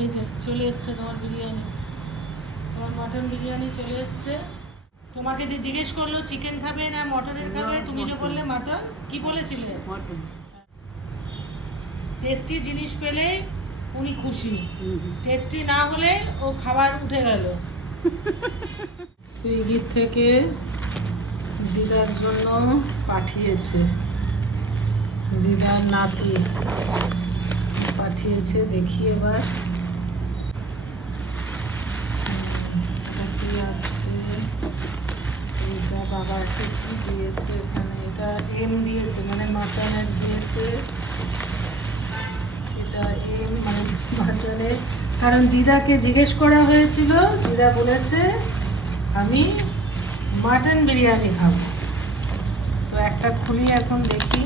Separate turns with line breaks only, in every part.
এই যে চলে এসছে তোমার বিরিয়ানি। তোমার মটন বিরিয়ানি চলে এসছে। তোমাকে যে জিজ্ঞেস করল চিকেন খাবে না মটনের খাবে তুমি যে বললে মাটন কি বলেছিলে?
মটন।
টেস্টি জিনিস পেলে উনি খুশি। টেস্টি না হলে ও খাবার উঠে গেল। সুইগির থেকে দিদার জন্য পাঠিয়েছে। দিদার নাতি পাঠিয়েছে দেখি এবার। মানে মানে মাটনে কারণ দিদাকে জিজ্ঞেস করা হয়েছিল দিদা বলেছে আমি মাটন বিরিয়ানি খাব। তো একটা খুলি এখন দেখি।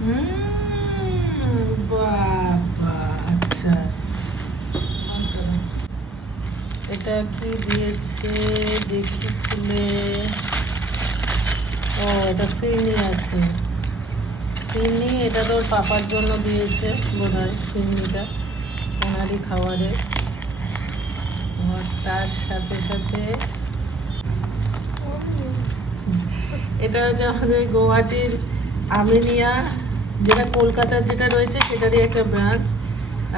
হুম, বাবা এটা কি দিয়েছে দেখি খুলে ও, এটা ফিরনি আছে। ফিরনি এটা তোর পাপার জন্য দিয়েছে বোধ হয় ফিরনিটা ওনারই খাবারে। তার সাথে সাথে এটা হচ্ছে আমাদের গুয়াহাটির আমিনিয়া, যেটা কলকাতার যেটা রয়েছে সেটারই একটা ব্রাঞ্চ।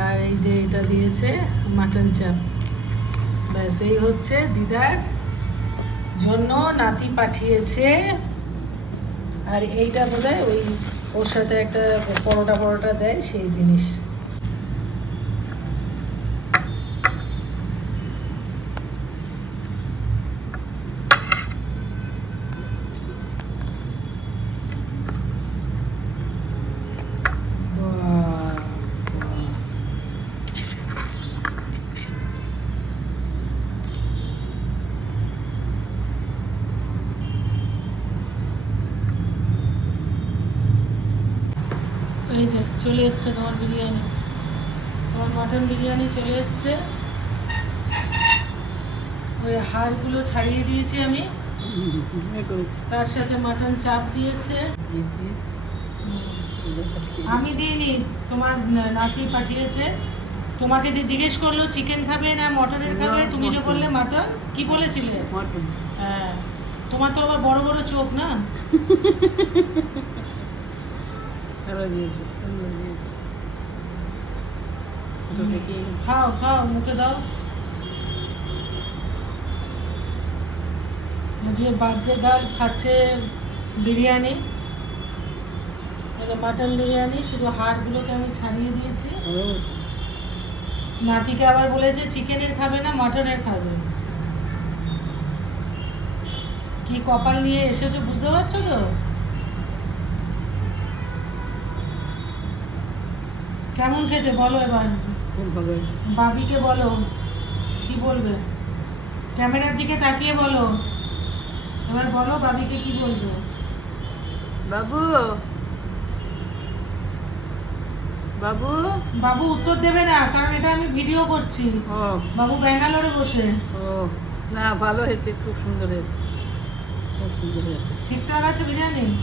আর এই যে এটা দিয়েছে মাটন চাপ ব্যাস এই হচ্ছে দিদার জন্য নাতি পাঠিয়েছে। আর এইটা বোধ ওই ওর সাথে একটা পরোটা পরোটা দেয়, সেই জিনিস। এই যে চলে এসছে তোমার বিরিয়ানি। তোমার মটন বিরিয়ানি চলে এসছে। ওই হাড়গুলো ছাড়িয়ে দিয়েছি আমি। তার সাথে মটন চাপ দিয়েছে। আমি দিইনি তোমার নাতি পাঠিয়েছে। তোমাকে যে জিজ্ঞেস করল চিকেন খাবে না মটনের খাবে? তুমি যে বললে মাটন কি বলেছিলে?
মটন।
হ্যাঁ। তোমার তো আবার বড় বড় চোখ না?
ভালো দিয়েছে সুন্দর দিয়েছে।
খাও খাও মুখে দাও। আজকে বার্থডে গার্ল খাচ্ছে বিরিয়ানি। মাটন বিরিয়ানি শুধু হাড়গুলোকে আমি ছাড়িয়ে দিয়েছি। নাতিকে আবার বলেছে চিকেনের খাবে না মটনের খাবে কি কপাল নিয়ে এসেছ বুঝতে পারছ তো? কেমন খেতে বলো এবার? বাবিকে বলো কি বলবে? ক্যামেরার দিকে তাকিয়ে বলো। এবার বলো বাবিকে কি বলবে।
বাবু। বাবু।
বাবু উত্তর দেবে না কারণ এটা আমি ভিডিও করছি।
ও।
বাবু ব্যাঙ্গালোরে বসে।
ও না ভালো হয়েছে খুব সুন্দর হয়েছে। খুব সুন্দর হয়েছে।
ঠিকঠাক আছে বিরিয়ানি?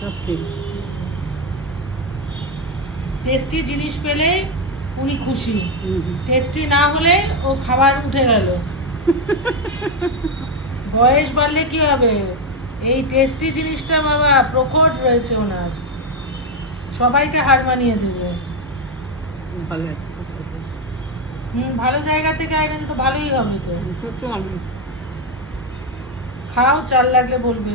সব ঠিক।
টেস্টি জিনিস পেলে উনি খুশি। টেস্টি না হলে ও খাবার উঠে গেল। বয়স বাড়লে কি হবে? এই টেস্টি জিনিসটা বাবা প্রখর রয়েছে ওনার। সবাইকে হার মানিয়ে দেবে। হুম ভালো জায়গা থেকে আইনে তো ভালোই হবে তো। খাও চাল লাগলে বলবে।